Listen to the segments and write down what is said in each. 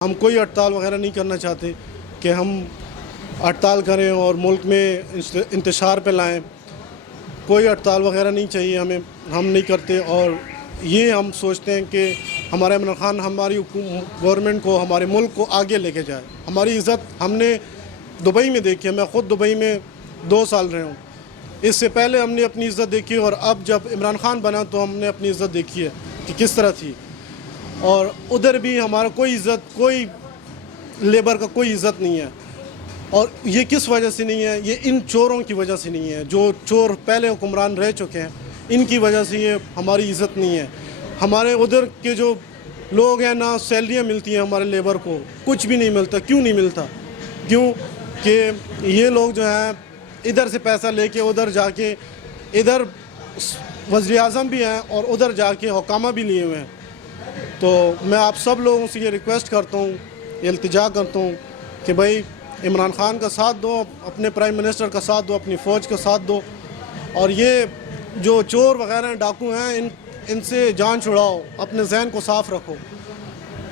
ہم کوئی ہڑتال وغیرہ نہیں کرنا چاہتے کہ ہم ہڑتال کریں اور ملک میں انتشار پہ لائیں. کوئی ہڑتال وغیرہ نہیں چاہیے ہمیں، ہم نہیں کرتے. اور یہ ہم سوچتے ہیں کہ ہمارا عمران خان ہماری گورنمنٹ کو، ہمارے ملک کو آگے لے کے جائے. ہماری عزت ہم نے دبئی میں دیکھی ہے. میں خود دبئی میں 2 سال رہا ہوں. اس سے پہلے ہم نے اپنی عزت دیکھی اور اب جب عمران خان بنا تو ہم نے اپنی عزت دیکھی ہے کہ کس طرح تھی. اور ادھر بھی ہمارا کوئی عزت، کوئی لیبر کا کوئی عزت نہیں ہے. اور یہ کس وجہ سے نہیں ہے؟ یہ ان چوروں کی وجہ سے نہیں ہے. جو چور پہلے حکمران رہ چکے ہیں، ان کی وجہ سے یہ ہماری عزت نہیں ہے. ہمارے ادھر کے جو لوگ ہیں، نہ سیلریاں ملتی ہیں ہمارے لیبر کو، کچھ بھی نہیں ملتا. کیوں نہیں ملتا؟ کیوں کہ یہ لوگ جو ہیں ادھر سے پیسہ لے کے ادھر جا کے، ادھر وزیر اعظم بھی ہیں اور ادھر جا کے حکامہ بھی لیے ہوئے ہیں. تو میں آپ سب لوگوں سے یہ ریکویسٹ کرتا ہوں، التجا کرتا ہوں کہ بھائی عمران خان کا ساتھ دو، اپنے پرائم منسٹر کا ساتھ دو، اپنی فوج کا ساتھ دو. اور یہ جو چور وغیرہ ہیں، ڈاکو ہیں، ان سے جان چھڑاؤ، اپنے ذہن کو صاف رکھو.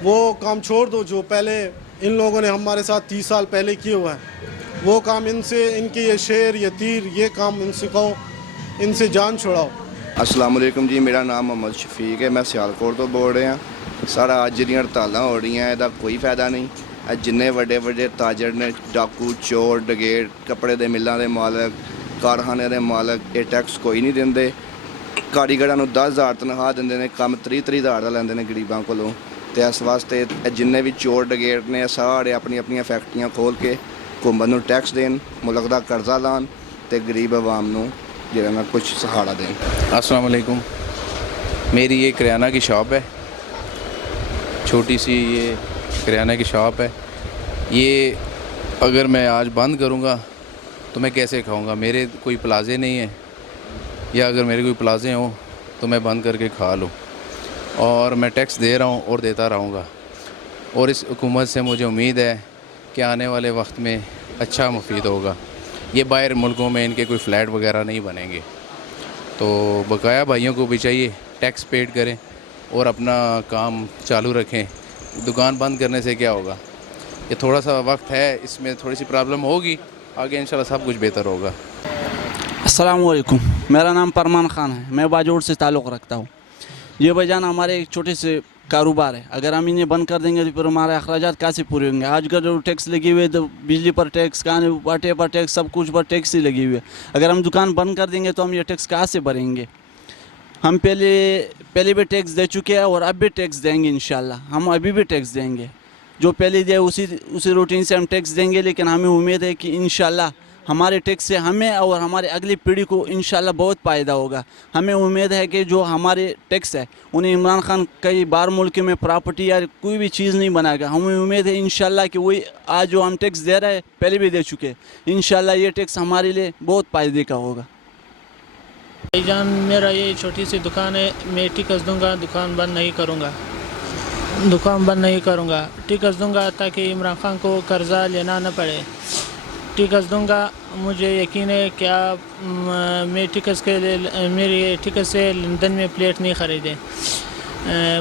وہ کام چھوڑ دو جو پہلے ان لوگوں نے ہمارے ساتھ 30 سال پہلے کیے ہوا ہے. وہ کام ان سے، ان کے یہ شیر، یہ تیر، یہ کام ان سے کہو، ان سے جان چھڑاؤ. السلام علیکم جی. میرا نام محمد شفیق ہے. میں سیالکوٹ تو بول رہا. سر اج جہاں ہڑتالاں ہو رہی ہیں، یہ کوئی فائدہ نہیں. جن وڈے وڈے تاجر نے، ڈاکو، چور، ڈگیٹ، کپڑے دے ملاں دے مالک، کارخانے دے مالک، یہ ٹیکس کوئی نہیں دے. کاریگراں نوں 10,000 تنخواہ دے نے، کم 30,000 کا لیندے نے غریباں کولوں. تے اس واسطے جن بھی چور ڈگیٹ نے سارے اپنی اپنی فیکٹریاں کھول کے حکومت نوں ٹیکس دین، ملک دا قرضہ لان تے غریب عوام نوں جہاں میں کچھ سہارا دیں. السلام علیکم. میری یہ کریانہ کی شاپ ہے، چھوٹی سی یہ کریانہ کی شاپ ہے. یہ اگر میں آج بند کروں گا تو میں کیسے کھاؤں گا؟ میرے کوئی پلازے نہیں ہیں، یا اگر میرے کوئی پلازے ہوں تو میں بند کر کے کھا لوں. اور میں ٹیکس دے رہا ہوں اور دیتا رہوں گا. اور اس حکومت سے مجھے امید ہے کہ آنے والے وقت میں اچھا مفید ہوگا. یہ باہر ملکوں میں ان کے کوئی فلیٹ وغیرہ نہیں بنیں گے. تو بقایا بھائیوں کو بھی چاہیے ٹیکس پیڈ کریں اور اپنا کام چالو رکھیں. دکان بند کرنے سے کیا ہوگا؟ یہ تھوڑا سا وقت ہے، اس میں تھوڑی سی پرابلم ہوگی، آگے انشاءاللہ سب کچھ بہتر ہوگا. السلام علیکم. میرا نام پرمان خان ہے. میں باجوڑ سے تعلق رکھتا ہوں. یہ بھائی ہمارے ایک چھوٹے سے کاروبار ہے. اگر ہم انہیں بند کر دیں گے تو پھر ہمارے اخراجات کیسے پورے ہوں گے؟ آج کل جو ٹیکس لگی ہوئی ہے، تو بجلی پر ٹیکس، آٹے پر ٹیکس، سب کچھ پر ٹیکس ہی لگی ہوئی ہے. اگر ہم دکان بند کر دیں گے تو ہم یہ ٹیکس کہاں سے بھریں گے؟ ہم پہلے بھی ٹیکس دے چکے ہیں اور اب بھی ٹیکس دیں گے انشاءاللہ. ہم ابھی بھی ٹیکس دیں گے. جو پہلے دیا اسی روٹین سے ہم ٹیکس دیں گے. لیکن ہمیں امید ہے کہ انشاءاللہ ہمارے ٹیکس سے ہمیں اور ہمارے اگلی پیڑھی کو انشاءاللہ بہت فائدہ ہوگا. ہمیں امید ہے کہ جو ہمارے ٹیکس ہے انہیں عمران خان کئی بار ملک میں پراپرٹی یا کوئی بھی چیز نہیں بنائے گا. ہمیں امید ہے انشاءاللہ کہ وہی آج جو ہم ٹیکس دے رہے ہیں پہلے بھی دے چکے. انشاءاللہ یہ ٹیکس ہمارے لیے بہت فائدے کا ہوگا. بھائی جان، میرا یہ چھوٹی سی دکان ہے. میں ٹیکس دوں گا، دکان بند نہیں کروں گا. ٹیکس دوں گا تاکہ عمران خان کو قرضہ لینا نہ پڑے. ٹیکس دوں گا. مجھے یقین ہے کہ آپ میں ٹیکس کے لیے میری ٹیکس سے لندن میں پلیٹ نہیں خریدے.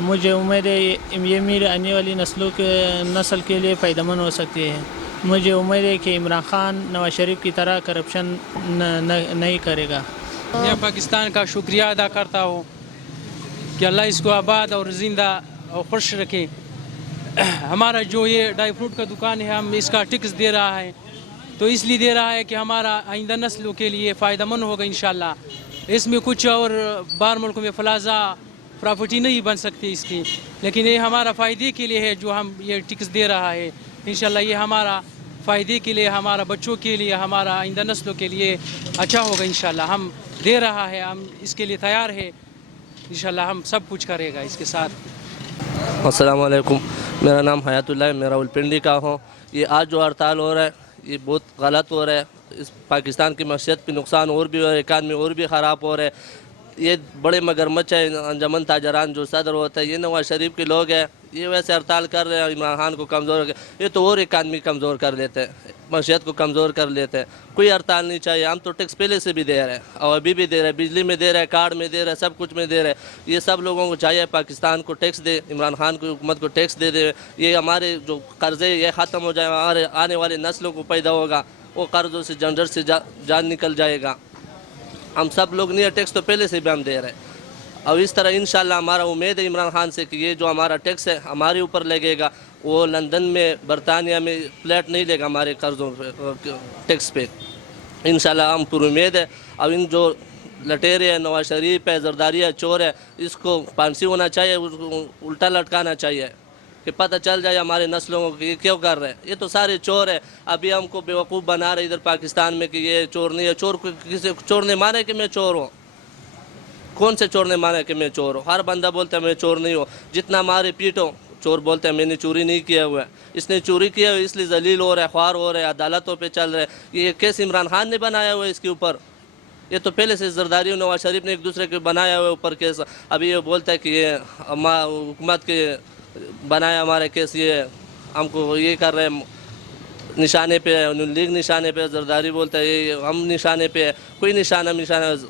مجھے امید ہے یہ میرے آنے والی نسل کے لیے فائدہ مند ہو سکتی ہے. مجھے امید ہے کہ عمران خان نواز شریف کی طرح کرپشن نہیں کرے گا. میں پاکستان کا شکریہ ادا کرتا ہوں کہ اللہ اس کو آباد اور زندہ اور خوش رکھے. ہمارا جو یہ ڈرائی فروٹ کا دکان ہے، ہم اس کا ٹیکس دے رہا ہے تو اس لیے دے رہا ہے کہ ہمارا آئندہ نسلوں کے لیے فائدہ مند ہوگا انشاءاللہ. اس میں کچھ اور باہر ملکوں میں فلازہ پراپرٹی نہیں بن سکتی اس کی، لیکن یہ ہمارا فائدے کے لیے ہے جو ہم یہ ٹیکس دے رہا ہے. انشاءاللہ یہ ہمارا فائدے کے لیے، ہمارا بچوں کے لیے، ہمارا آئندہ نسلوں کے لیے اچھا ہوگا انشاءاللہ. ہم دے رہا ہے، ہم اس کے لیے تیار ہے. انشاءاللہ ہم سب کچھ کرے گا اس کے ساتھ. السلام علیکم. میرا نام حیات اللہ ہے. میں راولپنڈی کا ہوں. یہ آج جو ہڑتال ہو رہا ہے یہ بہت غلط ہو رہا ہے. اس پاکستان کی معیشت پہ نقصان اور بھی ہو رہا ہے، اکانومی اور بھی خراب ہو رہا ہے. یہ بڑے مگرمچھ ہیں انجمن تاجران جو صدر ہوتا ہے، یہ نواز شریف کے لوگ ہیں. ये वैसे हड़ताल कर रहे हैं इमरान खान को कमज़ोर, ये तो और इकानमी कमज़ोर कर लेते हैं, मशीयत को कमज़ोर कर लेते हैं। कोई हड़ताल नहीं चाहिए। हम तो टैक्स पहले से भी दे रहे हैं और अभी भी दे रहे हैं, बिजली में दे रहे हैं, कार्ड में दे रहे हैं, सब कुछ में दे रहे हैं। ये सब लोगों को चाहिए पाकिस्तान को टैक्स दे, इमरान खान की हुकूमत को टैक्स दे दे। ये हमारे जो कर्ज़े ये ख़त्म हो जाए, हमारे आने वाले नस्लों को पैदा होगा, वो कर्ज़ों से झंझट से जान निकल जाएगा। हम सब लोग नहीं, टैक्स तो पहले से भी हम दे रहे हैं। अब इस तरह इंशाल्लाह हमारा उम्मीद है इमरान खान से कि ये जो हमारा टैक्स है हमारे ऊपर लगेगा, वो लंदन में बरतानिया में फ्लैट नहीं लेगा हमारे कर्ज़ों पे टैक्स पे। इंशाल्लाह हम पूरी उम्मीद है। अब इन जो लटेरे हैं, नवाज शरीफ है, जरदारी है, चोर है, इसको फांसी होना चाहिए, उसको उल्टा लटकाना चाहिए कि पता चल जाए हमारे नस्लों को कि ये क्यों कर रहे हैं। ये तो सारे चोर है। अभी हमको बेवकूफ़ बना रहे इधर पाकिस्तान में कि ये चोर नहीं है। चोर किसी चोर ने माने कि मैं चोर हूँ? कौन से चोर ने माना कि मैं चोर हूँ? हर बंदा बोलता है मैं चोर नहीं हूँ। जितना मारे पीटो, चोर बोलते हैं मैंने चोरी नहीं किया हुआ है। इसने चोरी किया हुआ इसलिए जलील हो रहा है, ख्वार हो रहा है, अदालतों पे चल रहा है। ये केस इमरान खान ने बनाया हुआ है इसके ऊपर। ये तो पहले से जरदारी और नवाज शरीफ ने एक दूसरे के बनाया हुआ है ऊपर केस। अभी ये बोलता है कि ये हुकूमत के बनाया हमारे केस, ये हमको ये कर रहे हैं निशाने पे है, लीग निशाने पे, जरदारी बोलता है ये हम निशाने पे है। कोई निशाना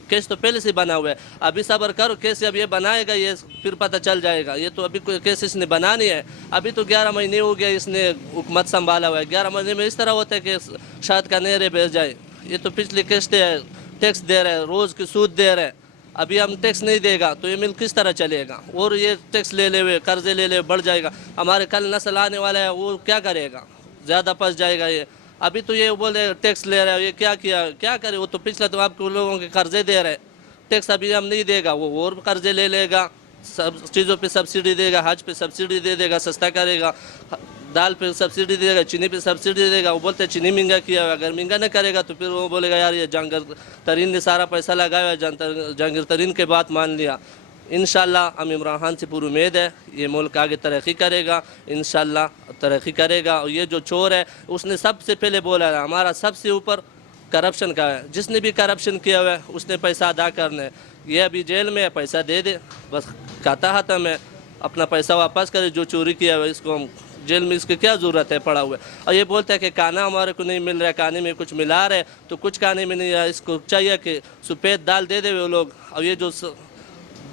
केस तो पहले से बना हुआ है। अभी सब्र करो, केस अब ये बनाएगा ये फिर पता चल जाएगा। ये तो अभी कोई केस इसने बनानी है। अभी तो 11 महीने हो गया इसने हुकूमत संभाला हुआ है। 11 महीने में इस तरह होता है कि शायद का नेरे भेज जाए। ये तो पिछली किस्त है, टैक्स दे रहे हैं, रोज़ की सूद दे रहे हैं। अभी हम टैक्स नहीं देगा तो ये मिल्क किस तरह चलेगा? और ये टैक्स ले ले हुए, कर्जे ले ले बढ़ जाएगा। हमारे कल नस्ल आने वाला है, वो क्या करेगा? ज़्यादा फंस जाएगा ये। अभी तो ये बोले टैक्स ले रहे हैं, ये क्या किया, क्या करे? वो तो पिछले तो आपको लोगों के कर्जे दे रहे हैं। टैक्स अभी हम नहीं देगा, वो और कर्जे ले लेगा, सब चीज़ों पे सब्सिडी देगा, हज पे सब्सिडी दे देगा, सस्ता करेगा, दाल पे सब्सिडी देगा, चीनी पे सब्सिडी देगा। वो बोलते हैं चीनी महंगा किया हुआ, अगर महंगा नहीं करेगा तो फिर वो बोलेगा यार ये जहांगीर तरीन ने सारा पैसा लगाया है, जहांगीर तरीन के बात मान लिया। इंशाल्लाह हम इमरान खान से पूरी उम्मीद है ये मुल्क आगे तरक्की करेगा, इंशाल्लाह तरक्की करेगा। और ये जो चोर है उसने सबसे पहले बोला है हमारा सबसे ऊपर करप्शन का है। जिसने भी करप्शन किया हुआ है उसने पैसा अदा करना है। ये अभी जेल में है, पैसा दे दे, बस खाता खत्म है, अपना पैसा वापस करे। जो चोरी किया हुआ है इसको हम जेल में, इसकी क्या ज़रूरत है पड़ा हुआ है। और ये बोलता है कि खाना हमारे को नहीं मिल रहा है, खाने में कुछ मिला रहे तो कुछ खाने में नहीं है। इसको चाहिए कि सफ़ेद दाल दे दे वो लोग। और ये जो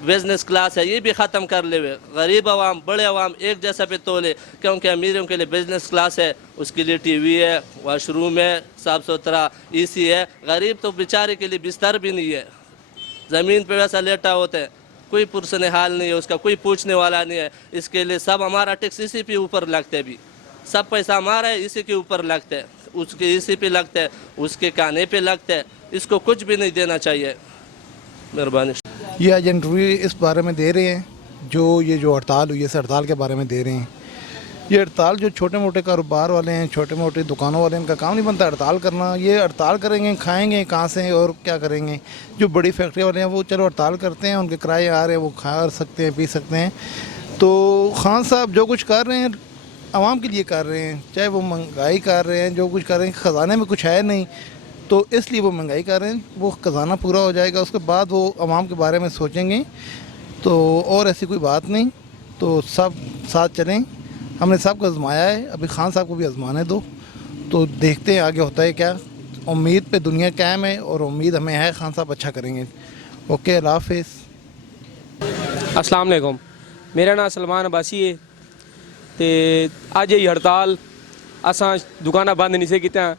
बिजनेस क्लास है ये भी ख़त्म कर ले हुए। गरीब आवाम बड़े आवाम एक जैसा पे तोले, क्योंकि अमीरों के लिए बिजनेस क्लास है, उसके लिए टीवी है, वाशरूम है, साफ़ सुथरा एसी है। गरीब तो बेचारे के लिए बिस्तर भी नहीं है, ज़मीन पे वैसा लेटा होता है, कोई पुरसने हाल नहीं है उसका, कोई पूछने वाला नहीं है। इसके लिए सब हमारा टैक्स इसी पे ऊपर लगता है। भी सब पैसा हमारा है, इसी के ऊपर लगता है, उसके इसी पे लगता है, उसके खाने पे लगता है। इसको कुछ भी नहीं देना चाहिए। मेहरबानी। ये आज इंटरव्यू इस बारे में दे रहे हैं ये जो हड़ताल हुई है, इस हड़ताल के बारे में दे रहे हैं। ये हड़ताल जो छोटे मोटे कारोबार वाले हैं, छोटे मोटे दुकानों वाले हैं, इनका काम नहीं बनता हड़ताल करना। ये हड़ताल करेंगे, खाएंगे कहाँ से और क्या करेंगे? जो बड़ी फैक्ट्री वाले हैं वो चलो हड़ताल करते हैं, उनके किराए आ रहे हैं, वो खा सकते हैं, पी सकते हैं। तो खान साहब जो कुछ कर रहे हैं आवाम के लिए कर रहे हैं, चाहे वो महंगाई कर रहे हैं, जो कुछ कर रहे हैं, ख़जाने में कुछ है नहीं तो इसलिए वो महंगाई कर रहे हैं। वो खजाना पूरा हो जाएगा उसके बाद वो आवाम के बारे में सोचेंगे। तो और ऐसी कोई बात नहीं, तो सब साथ चलें। हमने सबको आजमाया है, अभी खान साहब को भी आजमाने दो, तो देखते हैं आगे होता है क्या। उम्मीद पे दुनिया कायम है और उम्मीद हमें है खान साहब अच्छा करेंगे। ओके, अल्लाह हाफिज़। अस्सलाम वालेकुम, मेरा नाम सलमान अब्बासी है। तो अज ये हड़ताल असां दुकाना बंद नहीं से कीता।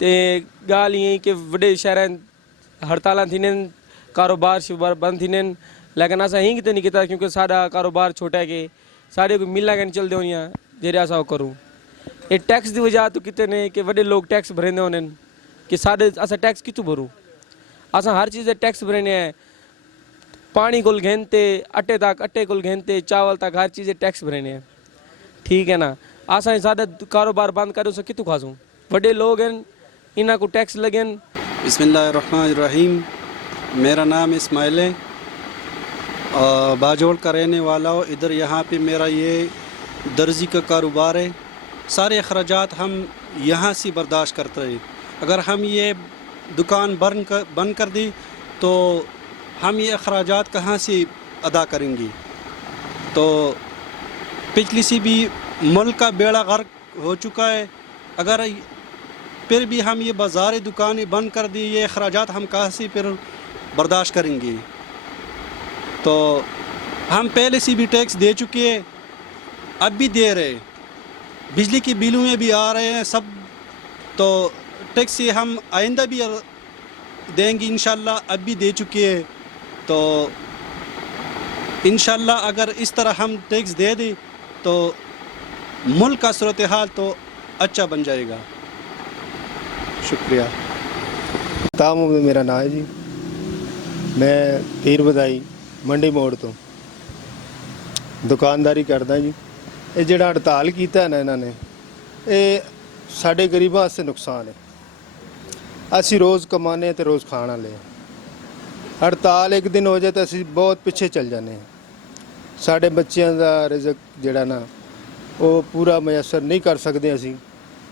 तो गाल ये कि वड्डे शहर हड़ताल थीन, कारोबार शुबार बंद थीन, लेकिन असां ही किते नहीं किया क्योंकि साडा कारोबार छोटा है कि साढ़े कोई मिला के नहीं चलते होनी जेरे असा करूँ। ये टैक्स की वजह तो कितने ने कि वड्डे लोग टैक्स भरेंदे होने कि साढ़े असा टैक्स कितों भरूँ? असा हर चीज़ टैक्स भरने हैं, पानी को घेनते, आटे को घेनते, चावल तक हर चीज़ टैक्स भरने हैं। ठीक है ना? असा साढ़ा कारोबार बंद करो सो कितों खासूँ? वड्डे लोग हैं इन्हों को टैक्स लगे। बिस्मिल्लाहिर्रहमानिर्रहीम। मेरा नाम इस्माइल है, बाजोड़ का रहने वाला हूँ। इधर यहाँ पे मेरा ये दर्जी का कारोबार है। सारे अखराजात हम यहाँ से बर्दाश्त करते हैं। अगर हम ये दुकान बंद कर दी तो हम ये अखराजात कहाँ से अदा करेंगे? तो पिछली सी भी मुल्क का बेड़ा गर्क हो चुका है। अगर फिर भी हम ये बाज़ार दुकानें बंद कर दी, ये अखराजात हम कहाँ से फिर बर्दाश्त करेंगे। तो हम पहले से भी टैक्स दे चुके हैं, अब भी दे रहे, बिजली की बिलों में भी आ रहे हैं सब। तो टैक्स से हम आइंदा भी देंगे इंशाल्लाह, अब भी दे चुके हैं। तो इंशाल्लाह अगर इस तरह हम टैक्स दे दें तो मुल्क का सूरत हाल तो अच्छा बन जाएगा। शुक्रिया। ताम मेरा नाम है जी, मैं पीर बधाई मंडी मोड़ तो दुकानदारी करदा जी। ਇਹ ਜਿਹੜਾ ਹੜਤਾਲ ਕੀਤਾ ਨਾ ਇਹਨਾਂ ਨੇ, ਇਹ ਸਾਡੇ ਗਰੀਬਾਂ ਵਾਸਤੇ ਨੁਕਸਾਨ ਹੈ। ਅਸੀਂ ਰੋਜ਼ ਕਮਾਉਂਦੇ ਤੇ ਰੋਜ਼ ਖਾਣ ਵਾਲੇ ਹਾਂ। ਹੜਤਾਲ ਇੱਕ ਦਿਨ ਹੋ ਜਾਏ ਤਾਂ ਅਸੀਂ ਬਹੁਤ ਪਿੱਛੇ ਚੱਲ ਜਾਂਦੇ ਹਾਂ। ਸਾਡੇ ਬੱਚਿਆਂ ਦਾ ਰਿਜ਼ਕ ਜਿਹੜਾ ਨਾ ਉਹ ਪੂਰਾ ਮੁਯੱਸਰ ਨਹੀਂ ਕਰ ਸਕਦੇ ਅਸੀਂ।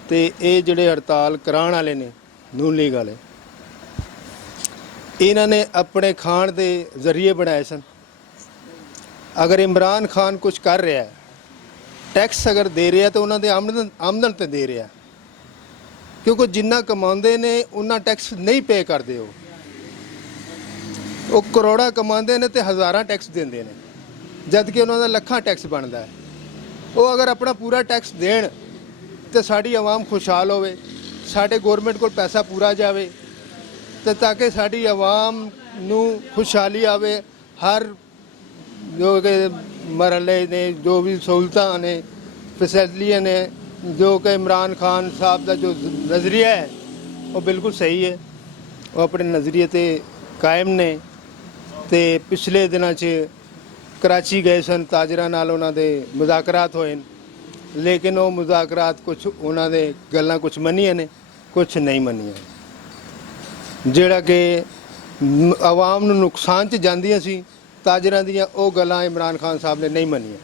ਤੇ ਇਹ ਜਿਹੜੇ ਹੜਤਾਲ ਕਰਾਉਣ ਵਾਲੇ ਨੇ ਨੂਨ ਲੀਗ ਵਾਲੇ, ਇਹਨਾਂ ਨੇ ਆਪਣੇ ਖਾਣ ਦੇ ਜ਼ਰੀਏ ਬਣਾਏ ਸਨ। ਅਗਰ ਇਮਰਾਨ ਖਾਨ ਕੁਝ ਕਰ ਰਿਹਾ ਹੈ, ਟੈਕਸ ਅਗਰ ਦੇ ਰਿਹਾ ਤਾਂ ਉਹਨਾਂ ਦੇ ਆਮਦਨ ਤੇ ਦੇ ਰਿਹਾ, ਕਿਉਂਕਿ ਜਿੰਨਾ ਕਮਾਉਂਦੇ ਨੇ ਉਹਨਾਂ ਟੈਕਸ ਨਹੀਂ ਪੇ ਕਰਦੇ। ਉਹ ਕਰੋੜਾਂ ਕਮਾਉਂਦੇ ਨੇ ਤੇ ਹਜ਼ਾਰਾਂ ਟੈਕਸ ਦਿੰਦੇ ਨੇ, ਜਦ ਕਿ ਉਹਨਾਂ ਦਾ ਲੱਖਾਂ ਟੈਕਸ ਬਣਦਾ ਹੈ। ਉਹ ਅਗਰ ਆਪਣਾ ਪੂਰਾ ਟੈਕਸ ਦੇਣ ਤੇ ਸਾਡੀ ਆਵਾਮ ਖੁਸ਼ਹਾਲ ਹੋਵੇ, ਸਾਡੇ ਗਵਰਨਮੈਂਟ ਕੋਲ ਪੈਸਾ ਪੂਰਾ ਜਾਵੇ, ਤੇ ਤਾਂ ਕਿ ਸਾਡੀ ਆਵਾਮ ਨੂੰ ਖੁਸ਼ਹਾਲੀ ਆਵੇ। ਹਰ ਜੋ ਕਿ ਮਰਹਲੇ ਨੇ, ਜੋ ਵੀ ਸਹੂਲਤਾਂ ਨੇ, ਫੈਸਿਲਿਟੀਆਂ ਨੇ, ਜੋ ਕਿ ਇਮਰਾਨ ਖਾਨ ਸਾਹਿਬ ਦਾ ਜੋ ਨਜ਼ਰੀਆ ਹੈ ਉਹ ਬਿਲਕੁਲ ਸਹੀ ਹੈ। ਉਹ ਆਪਣੇ ਨਜ਼ਰੀਏ ਤੇ ਕਾਇਮ ਨੇ। ਤੇ ਪਿਛਲੇ ਦਿਨਾਂ 'ਚ ਕਰਾਚੀ ਗਏ ਸਨ, ਤਾਜਰਾਂ ਨਾਲ ਉਹਨਾਂ ਦੇ ਮੁਜ਼ਾਕਰਾਤ ਹੋਏ ਨੇ, ਲੇਕਿਨ ਉਹ ਮੁਜ਼ਾਕਰਾਤ ਕੁਛ ਉਹਨਾਂ ਦੇ ਗੱਲਾਂ ਕੁਛ ਮੰਨੀਆਂ ਨੇ, ਕੁਛ ਨਹੀਂ ਮੰਨੀਆਂ। ਜਿਹੜਾ ਕਿ ਆਵਾਮ ਨੂੰ ਨੁਕਸਾਨ 'ਚ ਜਾਂਦੀਆਂ ਸੀ ਤਾਜਰਾਂ ਦੀਆਂ, ਉਹ ਗੱਲਾਂ ਇਮਰਾਨ ਖਾਨ ਸਾਹਿਬ ਨੇ ਨਹੀਂ ਮੰਨੀਆਂ।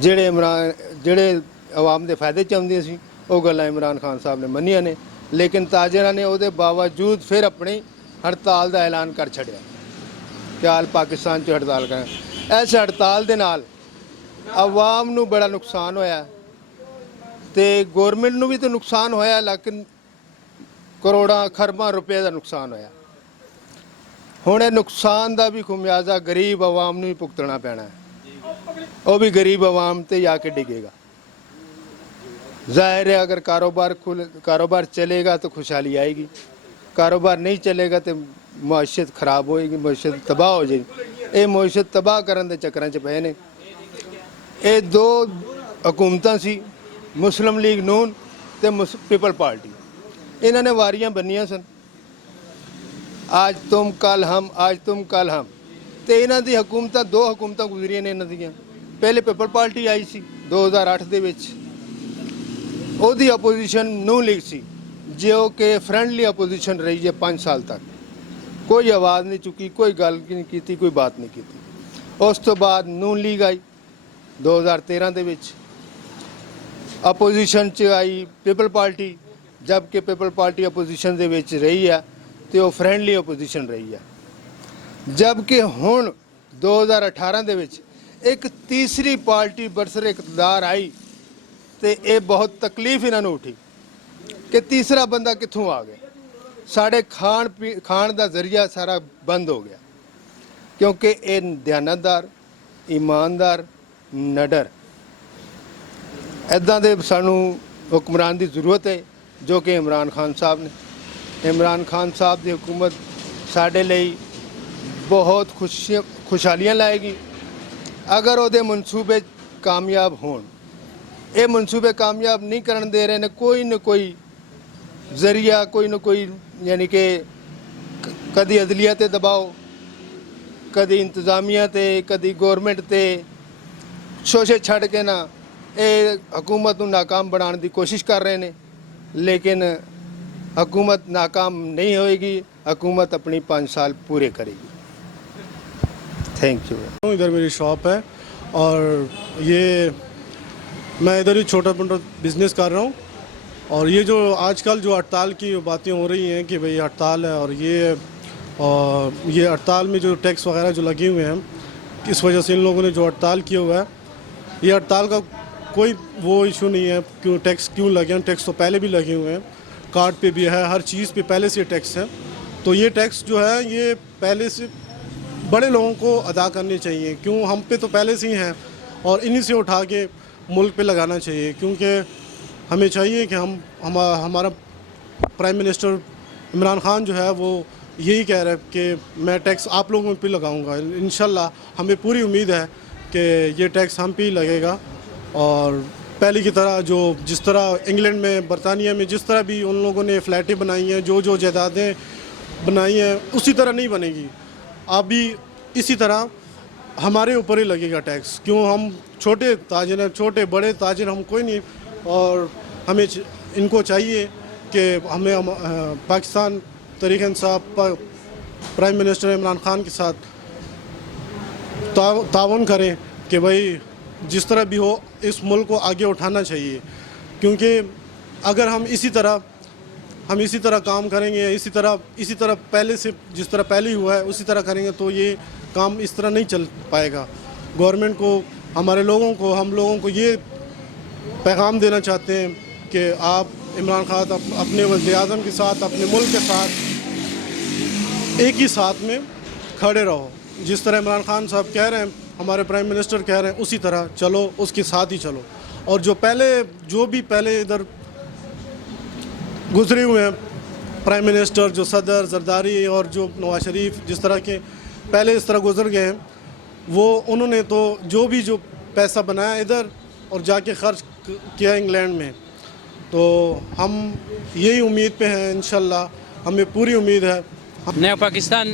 ਜਿਹੜੇ ਆਵਾਮ ਦੇ ਫਾਇਦੇ 'ਚ ਆਉਂਦੀਆਂ ਸੀ ਉਹ ਗੱਲਾਂ ਇਮਰਾਨ ਖਾਨ ਸਾਹਿਬ ਨੇ ਮੰਨੀਆਂ ਨੇ, ਲੇਕਿਨ ਤਾਜਰਾਂ ਨੇ ਉਹਦੇ ਬਾਵਜੂਦ ਫਿਰ ਆਪਣੀ ਹੜਤਾਲ ਦਾ ਐਲਾਨ ਕਰ ਛੱਡਿਆ ਕਿ ਹਾਲ ਪਾਕਿਸਤਾਨ 'ਚ ਹੜਤਾਲ ਕਰਾਂ। ਇਸ ਹੜਤਾਲ ਦੇ ਨਾਲ ਆਵਾਮ ਨੂੰ ਬੜਾ ਨੁਕਸਾਨ ਹੋਇਆ ਤੇ ਗਵਰਨਮੈਂਟ ਨੂੰ ਵੀ ਤਾਂ ਨੁਕਸਾਨ ਹੋਇਆ, ਲੇਕਿਨ ਕਰੋੜਾਂ ਖਰਬਾਂ ਰੁਪਏ ਦਾ ਨੁਕਸਾਨ ਹੋਇਆ। ਹੁਣ ਇਹ ਨੁਕਸਾਨ ਦਾ ਵੀ ਖਮਿਆਜ਼ਾ ਗਰੀਬ ਆਵਾਮ ਨੂੰ ਹੀ ਭੁਗਤਣਾ ਪੈਣਾ ਹੈ। ਉਹ ਵੀ ਗਰੀਬ ਆਵਾਮ ਤੇ ਜਾ ਕੇ ਡਿੱਗੇਗਾ। ਜ਼ਾਹਿਰ है अगर कारोबार चलेगा तो खुशहाली आएगी, कारोबार नहीं चलेगा तो मुआशत खराब होएगी, मुआशत तबाह हो जाएगी। ये मुआशत तबाह करने के चक्कर च पे ने। ये दो हुकूमतां सी, मुस्लिम लीग नून ते पीपल पार्टी, इन्होंने वारियां बनियां सन, आज तुम कल हम, आज तुम कल हम। तो इन्हां दी हुकूमतां दो हुकूमतां गुजरियां ने इन्हां दियां। पहले पीपल पार्टी आई सी 2008 ਦੇ ਵਿੱਚ, ਉਹਦੀ ਅਪੋਜੀਸ਼ਨ ਨੂਨ ਲੀਗ ਸੀ ਜੋ ਕਿ ਫਰੈਂਡਲੀ ਅਪੋਜੀਸ਼ਨ ਰਹੀ ਹੈ 5 ਸਾਲ ਤੱਕ। ਕੋਈ ਆਵਾਜ਼ ਨਹੀਂ ਚੁੱਕੀ, ਕੋਈ ਗੱਲ ਨਹੀਂ ਕੀਤੀ, ਕੋਈ ਬਾਤ ਨਹੀਂ ਕੀਤੀ। ਉਸ ਤੋਂ ਬਾਅਦ ਨੂਨ ਲੀਗ ਆਈ 2013 ਦੇ ਵਿੱਚ, ਅਪੋਜੀਸ਼ਨ 'ਚ ਆਈ ਪੀਪਲ ਪਾਰਟੀ। ਜਦ ਕਿ ਪੀਪਲ ਪਾਰਟੀ ਅਪੋਜੀਸ਼ਨ ਦੇ ਵਿੱਚ ਰਹੀ ਆ ਤੇ ਉਹ ਫਰੈਂਡਲੀ ਅਪੋਜੀਸ਼ਨ ਰਹੀ ਆ। ਜਦ ਕਿ ਹੁਣ 2018 ਦੇ ਵਿੱਚ ਇੱਕ ਤੀਸਰੀ ਪਾਰਟੀ ਬਰਸਰ ਇਕਤਦਾਰ ਆਈ ਤੇ ਇਹ ਬਹੁਤ ਤਕਲੀਫ ਇਹਨਾਂ ਨੂੰ ਉੱਠੀ ਕਿ ਤੀਸਰਾ ਬੰਦਾ ਕਿੱਥੋਂ ਆ ਗਿਆ। ਸਾਡੇ ਖਾਣ ਦਾ ਜ਼ਰੀਆ ਸਾਰਾ ਬੰਦ ਹੋ ਗਿਆ, ਕਿਉਂਕਿ ਇਹ ਦਿਆਨਤਦਾਰ, ਇਮਾਨਦਾਰ, ਨਡਰ ਇੱਦਾਂ ਦੇ ਸਾਨੂੰ ਹੁਕਮਰਾਨ ਦੀ ਜ਼ਰੂਰਤ ਹੈ ਜੋ ਕਿ ਇਮਰਾਨ ਖਾਨ ਸਾਹਿਬ ਨੇ। ਇਮਰਾਨ ਖਾਨ ਸਾਹਿਬ ਦੀ ਹਕੂਮਤ ਸਾਡੇ ਲਈ ਬਹੁਤ ਖੁਸ਼ਹਾਲੀਆਂ ਲਾਏਗੀ ਅਗਰ ਉਹਦੇ ਮਨਸੂਬੇ ਕਾਮਯਾਬ ਹੋਣ। ਇਹ ਮਨਸੂਬੇ ਕਾਮਯਾਬ ਨਹੀਂ ਕਰਨ ਦੇ ਰਹੇ ਨੇ, ਕੋਈ ਨਾ ਕੋਈ ਜ਼ਰੀਆ, ਕੋਈ ਨਾ ਕੋਈ, ਯਾਨੀ ਕਿ ਕਦੀ ਅਦਲੀਆ ਤੇ ਦਬਾਓ, ਕਦੀ ਇੰਤਜ਼ਾਮੀਆ ਤੇ, ਕਦੀ ਗਵਰਨਮੈਂਟ ਤੇ ਸ਼ੋਸ਼ੇ ਛੱਡ ਕੇ ਨਾ ਇਹ ਹਕੂਮਤ ਨੂੰ ਨਾਕਾਮ ਬਣਾਉਣ ਦੀ ਕੋਸ਼ਿਸ਼ ਕਰ ਰਹੇ ਨੇ। ਲੇਕਿਨ हुकूमत नाकाम नहीं होएगी, हुकूमत अपनी 5 साल पूरे करेगी। Thank you. इधर मेरी शॉप है और ये मैं इधर ही छोटा मोटा बिजनेस कर रहा हूँ। और ये जो आजकल जो हड़ताल की बातें हो रही हैं कि भाई हड़ताल है और ये हड़ताल में जो टैक्स वगैरह जो लगे हुए हैं, इस वजह से इन लोगों ने जो हड़ताल किया हुआ है, ये हड़ताल का कोई वो इशू नहीं है, क्यों टैक्स क्यों लगे हैं, टैक्स तो पहले भी लगे हुए हैं, कार्ड पे भी है, हर चीज़ पे पहले से टैक्स है। तो ये टैक्स जो है ये पहले से बड़े लोगों को अदा करने चाहिए, क्यों हम पे तो पहले से ही हैं, और इन्हीं से उठा के मुल्क पे लगाना चाहिए, क्योंकि हमें चाहिए कि हमारा प्राइम मिनिस्टर इमरान खान जो है वो यही कह रहा है कि मैं टैक्स आप लोगों पे लगाऊंगा। इंशाल्लाह हमें पूरी उम्मीद है कि ये टैक्स हम पे ही लगेगा, और पहले की तरह जो जिस तरह इंग्लैंड में, बरतानिया में जिस तरह भी उन लोगों ने फ़्लैटें बनाई हैं, जो जायदादें बनाई हैं, उसी तरह नहीं बनेगी। अब भी इसी तरह हमारे ऊपर ही लगेगा टैक्स, क्यों हम छोटे ताजिर हैं, छोटे बड़े ताजिर हम कोई नहीं, और हमें इनको चाहिए कि हमें पाकिस्तान तहरीक इंसाफ प्राइम मिनिस्टर इमरान खान के साथ तावन करें कि भाई जिस तरह भी हो इस मुल्क को आगे उठाना चाहिए, क्योंकि अगर हम इसी तरह काम करेंगे, इसी तरह पहले से जिस तरह पहले ही हुआ है उसी तरह करेंगे तो ये काम इस तरह नहीं चल पाएगा। गवर्नमेंट को, हमारे लोगों को, हम लोगों को ये पैगाम देना चाहते हैं कि आप इमरान खान अपने वज़ीर-ए-आज़म के साथ, अपने मुल्क के साथ एक ही साथ में खड़े रहो। जिस तरह इमरान खान साहब कह रहे हैं, हमारे प्राइम मिनिस्टर कह रहे हैं, उसी तरह चलो, उसके साथ ही चलो। और जो भी पहले इधर गुजरे हुए हैं प्राइम मिनिस्टर, जो सदर जरदारी और जो नवाज शरीफ जिस तरह के पहले इस तरह गुजर गए हैं, वो उन्होंने तो जो पैसा बनाया इधर और जाके खर्च किया इंग्लैंड में। तो हम यही उम्मीद पे हैं, इंशाल्लाह हमें पूरी उम्मीद है। नया पाकिस्तान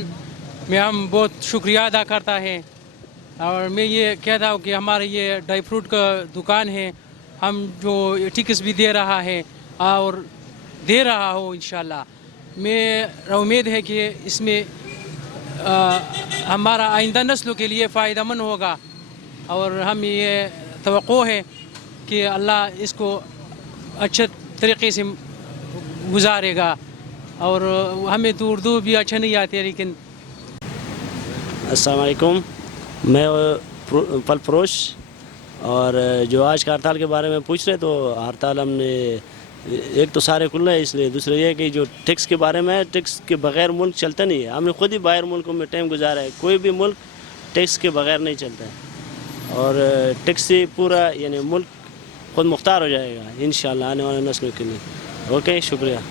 में हम बहुत शुक्रिया अदा करता है, और मैं ये कहता हूँ कि हमारे ये ड्राई फ्रूट का दुकान है, हम जो टिकट्स भी दे रहा है और दे रहा हो, इंशाल्लाह मेरा उम्मीद है कि इसमें हमारा आइंदा नस्लों के लिए फ़ायदेमंद होगा, और हम ये तवक्को है कि अल्लाह इसको अच्छे तरीक़े से गुजारेगा। और हमें तो उर्दू भी अच्छा नहीं आती है, लेकिन अस्सलाम वालेकुम, मैं फल फरोश, और जो आज का हड़ताल के बारे में पूछ रहे, तो हड़ताल हमने एक तो सारे खुल रहे हैं, इसलिए दूसरा ये है कि जो टैक्स के बारे में है, टैक्स के बगैर मुल्क चलता नहीं है। हमने खुद ही बाहर मुल्कों में टाइम गुजारा है, कोई भी मुल्क टैक्स के बगैर नहीं चलता है, और टैक्स से पूरा यानी मुल्क खुद मुख्तार हो जाएगा इंशाल्लाह आने वाले नस्लों के लिए। ओके, शुक्रिया।